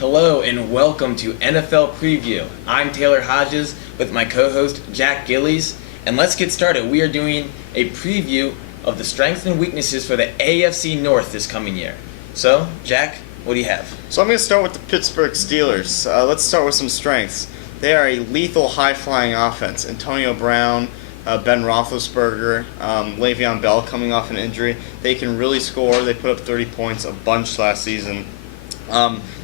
Hello and welcome to NFL Preview. I'm Taylor Hodges with my co-host Jack Gillies, and let's get started. We are doing a preview of the strengths and weaknesses for the AFC North this coming year. So, Jack, what do you have? So I'm going to start with the Pittsburgh Steelers. Let's start with some strengths. They are a lethal, high-flying offense. Antonio Brown, Ben Roethlisberger, Le'Veon Bell coming off an injury. They can really score. They put up 30 points a bunch last season.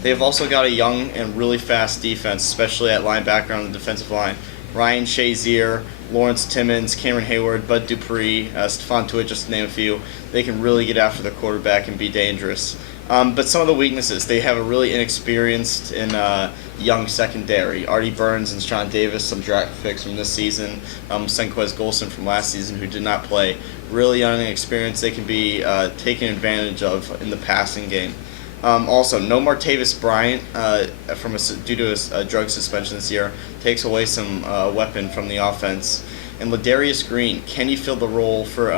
They've also got a young and really fast defense, especially at linebacker on the defensive line. Ryan Shazier, Lawrence Timmons, Cameron Hayward, Bud Dupree, Stephon Tuitt, just to name a few. They can really get after the quarterback and be dangerous. But some of the weaknesses, they have a really inexperienced and young secondary. Artie Burns and Sean Davis, some draft picks from this season. Senquez Golson from last season, who did not play. Really young and inexperienced. They can be taken advantage of in the passing game. Also, no Martavis Bryant due to a drug suspension this year. Takes away some weapon from the offense. And Ladarius Green, can he fill the role for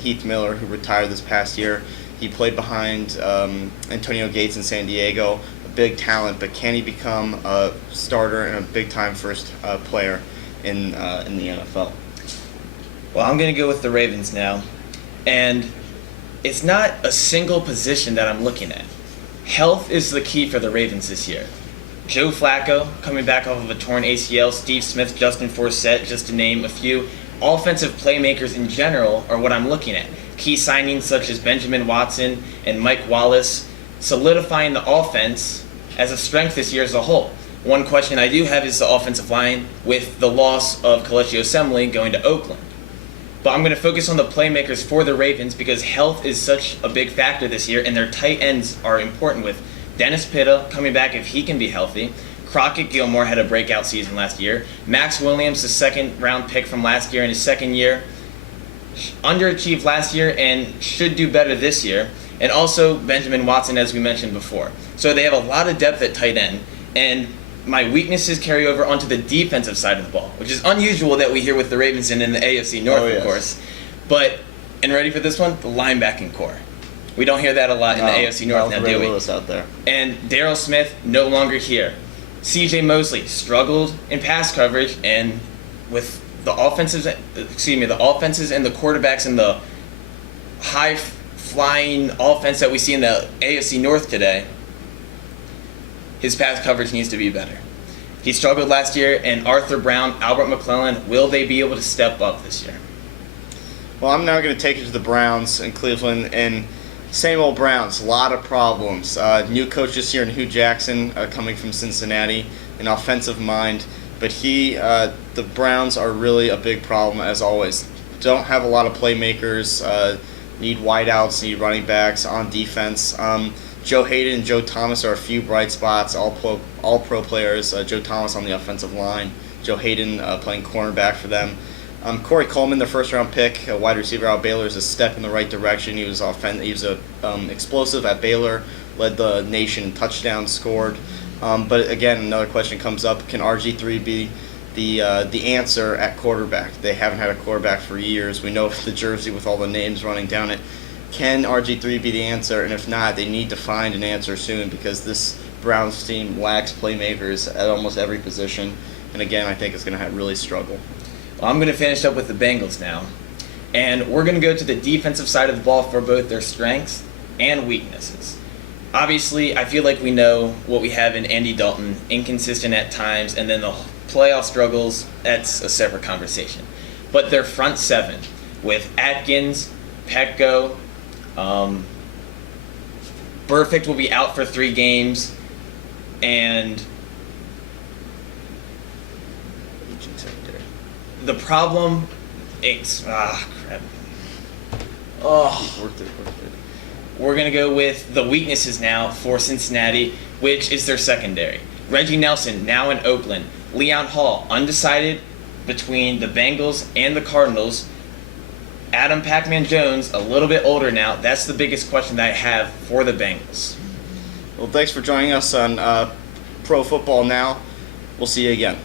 Heath Miller, who retired this past year? He played behind Antonio Gates in San Diego, a big talent, but can he become a starter and a big-time first player in the NFL? Well, I'm going to go with the Ravens now. And it's not a single position that I'm looking at. Health is the key for the Ravens this year. Joe Flacco coming back off of a torn ACL, Steve Smith, Justin Forsett, just to name a few. Offensive playmakers in general are what I'm looking at. Key signings such as Benjamin Watson and Mike Wallace, solidifying the offense as a strength this year as a whole. One question I do have is the offensive line with the loss of Kelechi Osemele going to Oakland. But I'm going to focus on the playmakers for the Ravens because health is such a big factor this year, and their tight ends are important with Dennis Pitta coming back if he can be healthy. Crockett Gilmore had a breakout season last year. Max Williams, the second-round pick from last year in his second year, underachieved last year and should do better this year. And also Benjamin Watson, as we mentioned before. So they have a lot of depth at tight end, and my weaknesses carry over onto the defensive side of the ball, which is unusual that we hear with the Ravens and in the AFC North, of course. But, and ready for this one? The linebacking core. We don't hear that a lot in the AFC North now, do we? Lewis out there. And Darryl Smith, no longer here. C.J. Mosley struggled in pass coverage, and with the offenses and the quarterbacks and the high-flying offense that we see in the AFC North today, his pass coverage needs to be better. He struggled last year, and Arthur Brown, Albert McClellan, will they be able to step up this year? Well, I'm now going to take it to the Browns in Cleveland, and same old Browns, a lot of problems. New coach this year in Hugh Jackson, coming from Cincinnati, an offensive mind, but the Browns are really a big problem as always. Don't have a lot of playmakers, need wideouts, need running backs on defense. Joe Hayden and Joe Thomas are a few bright spots, all pro players. Joe Thomas on the offensive line, Joe Hayden playing cornerback for them. Corey Coleman, their first-round pick, a wide receiver out of Baylor, is a step in the right direction. He was explosive at Baylor, led the nation in touchdowns scored. But again, another question comes up: can RG3 be the answer at quarterback? They haven't had a quarterback for years. We know the jersey with all the names running down it. Can RG3 be the answer? And if not, they need to find an answer soon because this Browns team lacks playmakers at almost every position. And again, I think it's going to really struggle. Well, I'm going to finish up with the Bengals now. And we're going to go to the defensive side of the ball for both their strengths and weaknesses. Obviously, I feel like we know what we have in Andy Dalton, inconsistent at times, and then the playoff struggles, that's a separate conversation. But their front seven with Atkins, Petco, Burfict will be out for 3 games, and the problem, crap. We're going to go with the weaknesses now for Cincinnati, which is their secondary. Reggie Nelson, now in Oakland. Leon Hall, undecided between the Bengals and the Cardinals. Adam Pac-Man Jones, a little bit older now. That's the biggest question that I have for the Bengals. Well, thanks for joining us on Pro Football Now. We'll see you again.